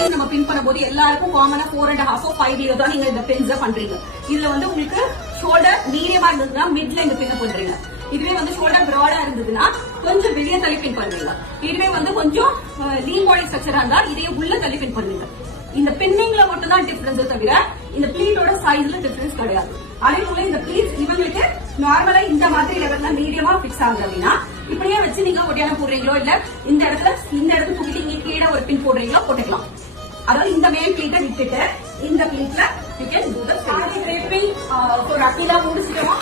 Size நம்ம பின் பண்ணும்போது எல்லாருக்கும் காமனா 4.5 5 தான் நீங்க இந்த பின்ஸ் பண்றீங்க. இதுல வந்து உங்களுக்கு ஷோல்டர் மீடியமா இருந்ததுன்னா மிட்ல இந்த பின் பண்றீங்க. இதுவே வந்து ஷோல்டர் பிராடா இருந்ததுன்னா கொஞ்சம் வெளியே தள்ளி பின் பண்றீங்க. இதுவே வந்து கொஞ்சம் லீன் பாடி ஸ்ட்ரக்சரா இருந்தா இதையே உள்ள தள்ளி பின் பண்ணுவீங்க. இந்த பின்னிங்ல மட்டும் தான் டிஃபரன்ஸ் தவிர இந்த பிளீட்டோட சைஸ்ல டிஃபரன்ஸ் கிடையாது. அதே போல இந்த பிளீட் இவங்களுக்கு நார்மலா இந்த மாதிரி லெவல்ல மீடியமா பிக்ஸ் ஆகுது அப்படின்னா இப்படியே வச்சு நீங்க ஒட்டியான போடுறீங்களோ இல்ல இந்த இடத்துல தூக்கிட்டு இங்க கீழே ஒரு பின் போடுறீங்களோ போட்டுக்கலாம். அதாவது இந்த மேல் பிளீட்டை விட்டுட்டு இந்த பிளீட்ல you can do the sari draping for Akila முடிச்சிட்டோமா?